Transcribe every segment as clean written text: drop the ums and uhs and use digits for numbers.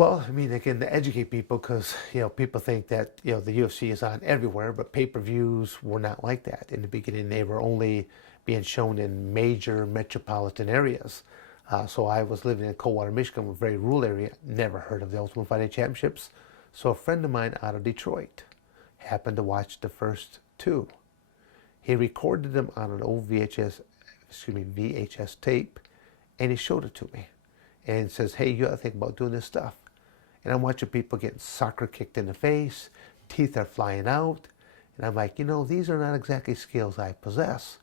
Well, I mean, again, to educate people, because people think that the UFC is on everywhere, but pay-per-views were not like that in the beginning. They were only being shown in major metropolitan areas. So I was living in Coldwater, Michigan, a very rural area. Never heard of the Ultimate Fighting Championships. So a friend of mine out of Detroit happened to watch the first two. He recorded them on an old VHS tape, and he showed it to me, and says, "Hey, you got to think about doing this stuff." And I'm watching people getting soccer kicked in the face, teeth are flying out. And I'm like, these are not exactly skills I possess.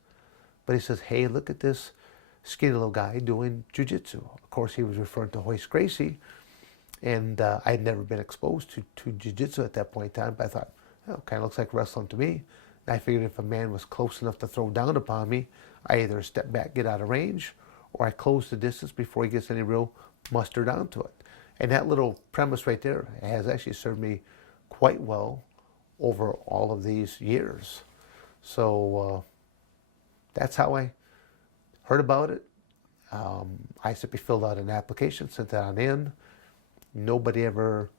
But he says, "Hey, look at this skinny little guy doing jiu-jitsu." Of course, he was referring to Hoist Gracie. And I'd never been exposed to jiu-jitsu at that point in time. But I thought, kind of looks like wrestling to me. And I figured if a man was close enough to throw down upon me, I either step back, get out of range, or I close the distance before he gets any real mustard onto it. And that little premise right there has actually served me quite well over all of these years. So that's how I heard about it. I simply filled out an application, sent that on in. Nobody ever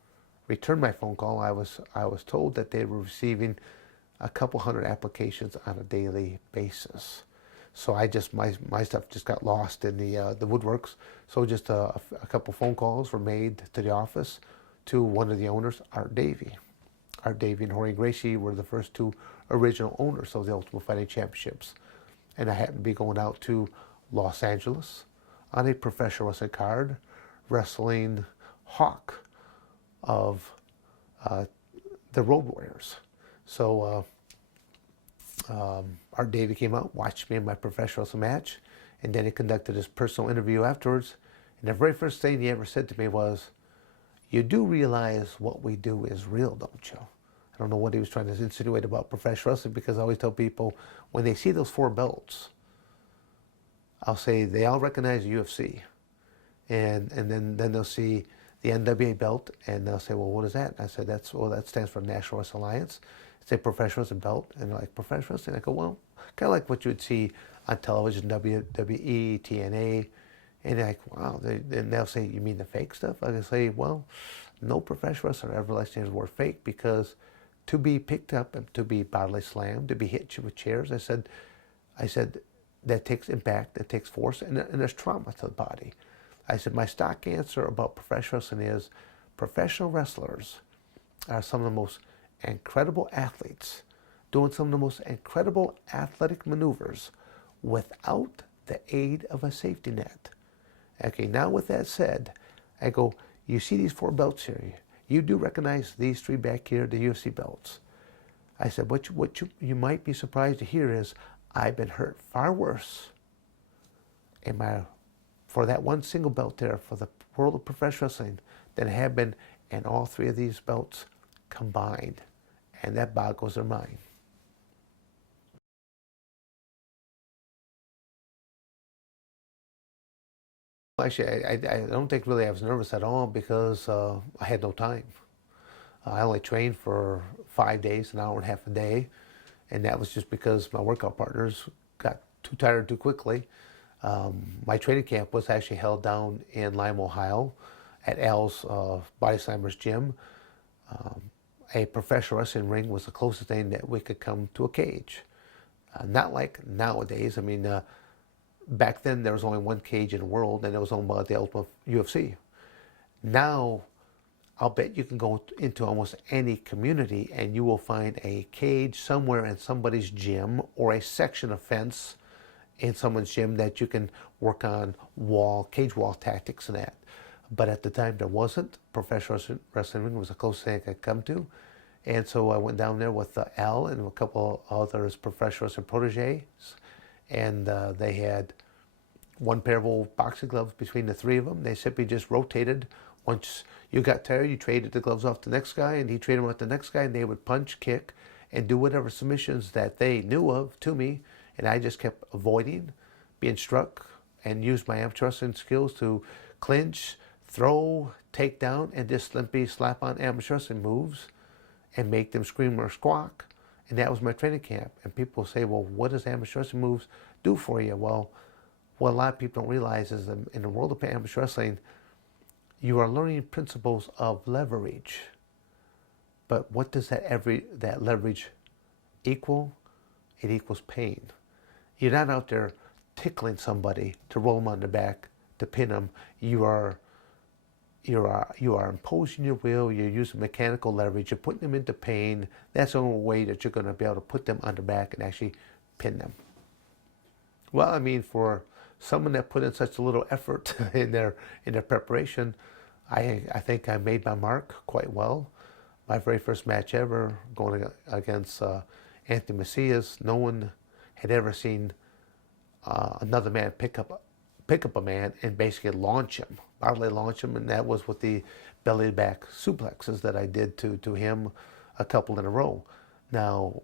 returned my phone call. I was told that they were receiving a couple hundred applications on a daily basis. So my stuff just got lost in the woodworks. So just a couple phone calls were made to the office to one of the owners, Art Davie. Art Davie and Jorge Gracie were the first two original owners of the Ultimate Fighting Championships. And I happened to be going out to Los Angeles on a professional wrestling card, wrestling Hawk of the Road Warriors. So Art Davie came out, watched me in my professional wrestling match, and then he conducted his personal interview afterwards. And the very first thing he ever said to me was, "You do realize what we do is real, don't you?" I don't know what he was trying to insinuate about professional wrestling, because I always tell people, when they see those 4 belts, I'll say they all recognize the UFC. And then they'll see the NWA belt, and they'll say, "Well, what is that?" And I said, that stands for National Wrestling Alliance. It's a professional wrestling belt. And they're like, "Professional wrestling?" I go, "Well, kind of like what you would see on television, WWE, TNA." And they're like, "Wow." And they'll say, "You mean the fake stuff?" I can say, "Well, no professional wrestler ever likes to use the word fake, because to be picked up and to be bodily slammed, to be hit with chairs," I said, "that takes impact, that takes force, and there's trauma to the body." I said, "My stock answer about professional wrestling is professional wrestlers are some of the most incredible athletes doing some of the most incredible athletic maneuvers without the aid of a safety net." Okay, now with that said, I go, "You see these 4 belts here? You do recognize these 3 back here, the UFC belts." I said, what you might be surprised to hear is I've been hurt far worse for that one single belt there for the world of professional wrestling than I have been in all 3 of these belts combined. And that boggles their mind. Actually, I don't think really I was nervous at all, because I had no time. I only trained for 5 days, an hour and a half a day. And that was just because my workout partners got too tired too quickly. My training camp was actually held down in Lima, Ohio, at Al's Body Slammers gym. A professional wrestling ring was the closest thing that we could come to a cage. Not like nowadays. I mean, back then there was only one cage in the world, and it was owned by the Ultimate UFC. Now, I'll bet you can go into almost any community and you will find a cage somewhere in somebody's gym, or a section of fence in someone's gym that you can work on cage wall tactics and that. But at the time there wasn't. Professional wrestling was the closest thing I could come to. And so I went down there with Al and a couple others professional wrestling proteges. And they had one pair of old boxing gloves between the 3 of them. They simply just rotated. Once you got tired, you traded the gloves off to the next guy, and he traded them with the next guy, and they would punch, kick, and do whatever submissions that they knew of to me. And I just kept avoiding being struck, and used my amateur wrestling skills to clinch, throw, take down, and just simply slap on amateur wrestling moves and make them scream or squawk. And that was my training camp. And people say, "Well, what does amateur wrestling moves do for you?" Well, what a lot of people don't realize is in the world of amateur wrestling, You are learning principles of leverage. But what does that leverage equal? It equals pain. You're not out there tickling somebody to roll them on the back, to pin them. You are imposing your will. You're using mechanical leverage. You're putting them into pain. That's the only way that you're going to be able to put them on the back and actually pin them. Well, I mean, for someone that put in such a little effort in their preparation, I think I made my mark quite well. My very first match ever, going against Anthony Macias, no one had ever seen another man pick up a man and basically launch him, bodily launch him, and that was with the belly back suplexes that I did to him a couple in a row. Now,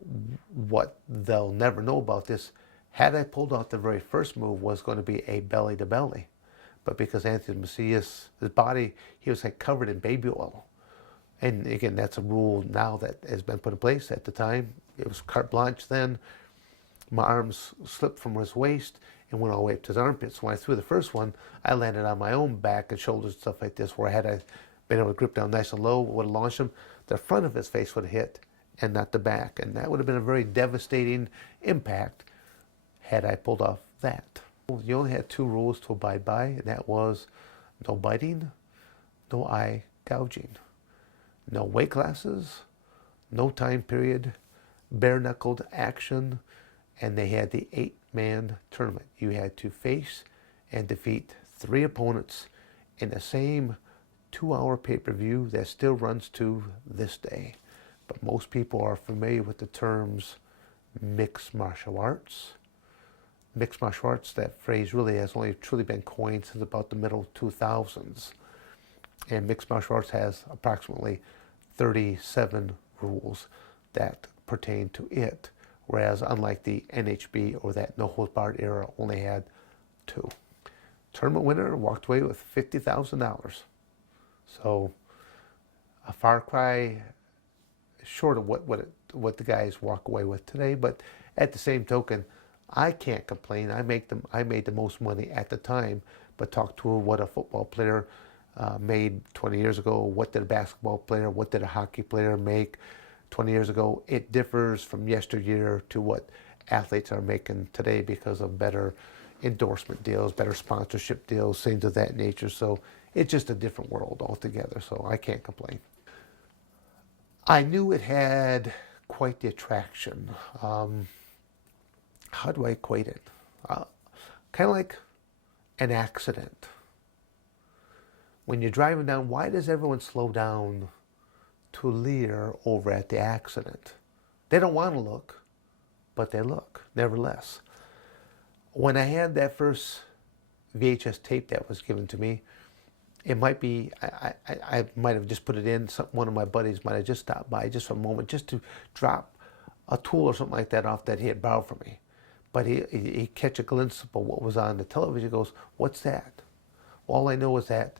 what they'll never know about this, had I pulled out the very first move, was going to be a belly to belly, but because Anthony Macias, his body, he was like covered in baby oil. And again, that's a rule now that has been put in place. At the time, it was carte blanche then. My arms slipped from his waist and went all the way up to his armpits. When I threw the first one, I landed on my own back and shoulders and stuff like this, where had I been able to grip down nice and low, would have launched him, the front of his face would have hit and not the back. And that would have been a very devastating impact had I pulled off that. You only had two rules to abide by, and that was no biting, no eye gouging. No weight classes, no time period, bare-knuckled action, and they had the 8-man tournament. You had to face and defeat 3 opponents in the same 2-hour pay-per-view that still runs to this day. But most people are familiar with the terms mixed martial arts. Mixed martial arts, that phrase really has only truly been coined since about the middle 2000s. And mixed martial arts has approximately 37 rules that pertain to it, whereas unlike the NHB or that no-holds-barred era, only had 2. Tournament winner walked away with $50,000. So a far cry short of what the guys walk away with today, but at the same token, I can't complain. I made the most money at the time, but talk to what a football player made 20 years ago, what did a basketball player, what did a hockey player make 20 years ago. It differs from yesteryear to what athletes are making today because of better endorsement deals, better sponsorship deals, things of that nature. So it's just a different world altogether, so I can't complain. I knew it had quite the attraction. How do I equate it? Kind of like an accident. When you're driving down, why does everyone slow down to leer over at the accident? They don't want to look, but they look, nevertheless. When I had that first VHS tape that was given to me, it might be, I might have just put it in, one of my buddies might have just stopped by just for a moment, just to drop a tool or something like that off that he had borrowed from me. But he catch a glimpse of what was on the television. He goes, "What's that?" All I know is that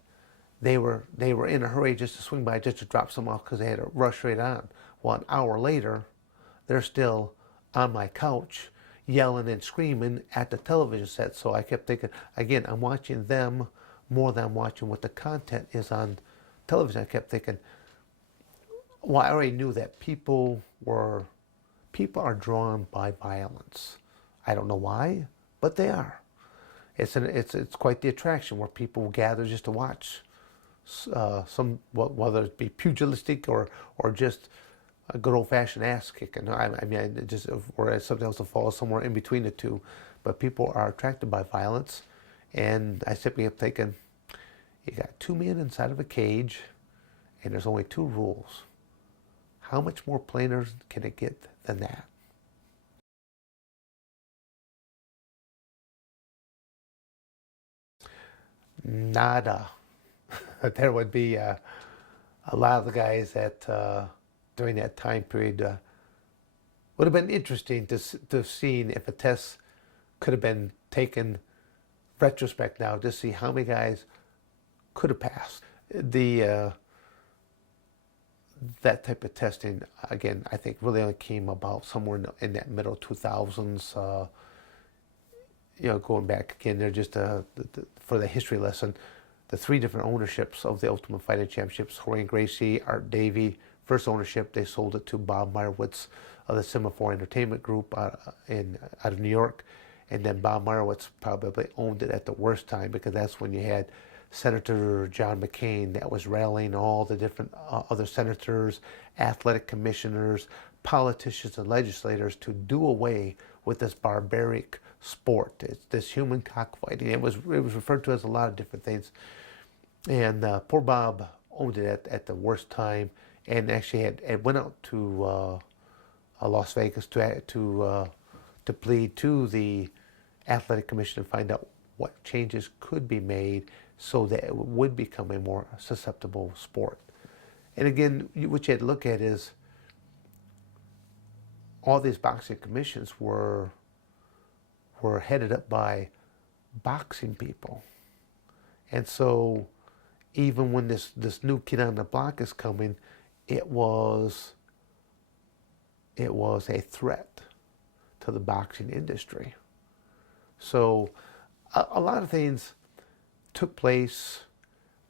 they were in a hurry just to swing by, just to drop some off because they had to rush right on. Well, an hour later, they're still on my couch yelling and screaming at the television set. So I kept thinking, again, I'm watching them more than I'm watching what the content is on television. I kept thinking, well, I already knew that people are drawn by violence. I don't know why, but they are. It's quite the attraction where people gather just to watch whether it be pugilistic or just a good old-fashioned ass kicking. I mean, just or something else to fall somewhere in between the two. But people are attracted by violence, and I simply am thinking, you got 2 men inside of a cage, and there's only 2 rules. How much more plainer can it get than that? Nada. There would be a lot of the guys that during that time period would have been interesting to have seen if a test could have been taken retrospect now to see how many guys could have passed. That type of testing, again, I think really only came about somewhere in that middle 2000s. Going back again, they're just for the history lesson. the three different ownerships of the Ultimate Fighting Championships: Horace Gracie, Art Davie. First ownership, they sold it to Bob Meyerowitz of the Semaphore Entertainment Group out of New York. And then Bob Meyerowitz probably owned it at the worst time, because that's when you had Senator John McCain that was rallying all the different other senators, athletic commissioners, politicians, and legislators to do away with this barbaric sport. It's this human cockfighting. It was referred to as a lot of different things. And poor Bob owned it at the worst time, and actually it went out to Las Vegas to plead to the athletic commission and find out what changes could be made so that it would become a more susceptible sport. And again, what you had to look at is all these boxing commissions were headed up by boxing people. And so even when this new kid on the block is coming, it was a threat to the boxing industry. So a lot of things took place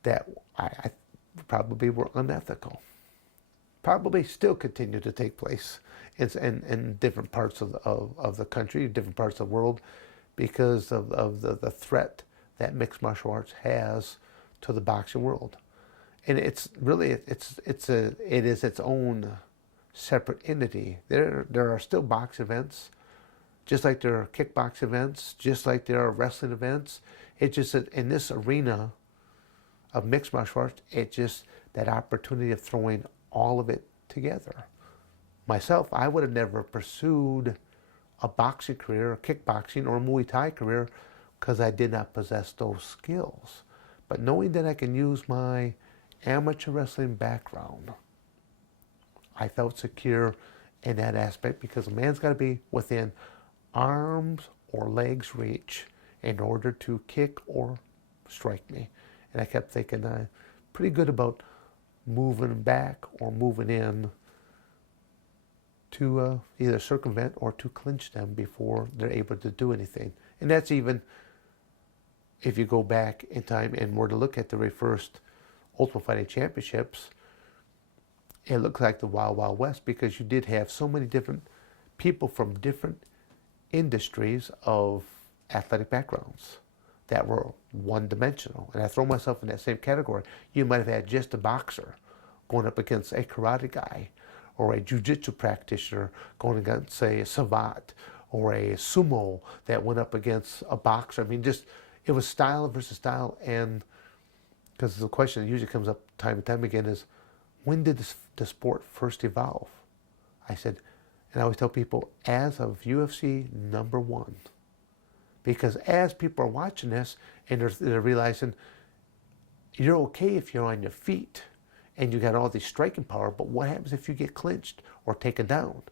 that I probably were unethical. Probably still continue to take place in different parts of the country, different parts of the world, because of the threat that mixed martial arts has to the boxing world. And it's really it is its own separate entity. There are still box events, just like there are kickbox events, just like there are wrestling events. It's just that in this arena of mixed martial arts, it's just that opportunity of throwing all of it together. Myself, I would have never pursued a boxing career, a kickboxing, or a Muay Thai career because I did not possess those skills. But knowing that I can use my amateur wrestling background, I felt secure in that aspect, because a man's got to be within arms or legs reach in order to kick or strike me. And I kept thinking pretty good about moving back or moving in to either circumvent or to clinch them before they're able to do anything. And that's even if you go back in time and were to look at the very first Ultimate Fighting Championships, it looked like the Wild Wild West, because you did have so many different people from different industries of athletic backgrounds that were one-dimensional. And I throw myself in that same category. You might have had just a boxer going up against a karate guy, or a jiu-jitsu practitioner going against, say, a savant, or a sumo that went up against a boxer. I mean, just, it was style versus style. And because the question that usually comes up time and time again is, when did the sport first evolve? I said, and I always tell people, as of UFC #1. Because as people are watching this and they're realizing you're okay if you're on your feet and you got all this striking power, but what happens if you get clinched or taken down?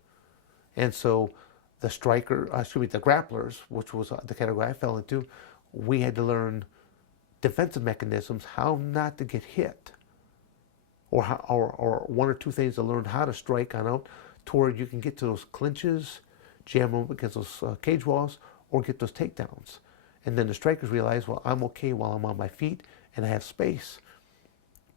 And so the grapplers, which was the category I fell into, we had to learn defensive mechanisms, how not to get hit, or one or two things to learn how to strike on out to where you can get to those clinches, jam them against those cage walls, or get those takedowns. And then the strikers realize, well, I'm okay while I'm on my feet and I have space.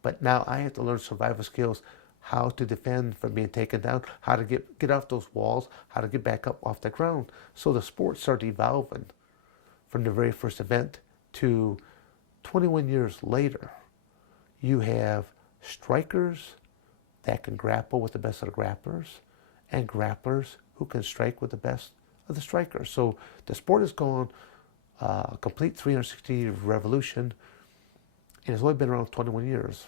But now I have to learn survival skills, how to defend from being taken down, how to get off those walls, how to get back up off the ground. So the sport started evolving from the very first event to 21 years later. You have strikers that can grapple with the best of the grapplers, and grapplers who can strike with the best of the strikers. So the sport has gone a complete 360 revolution, and it's only been around 21 years.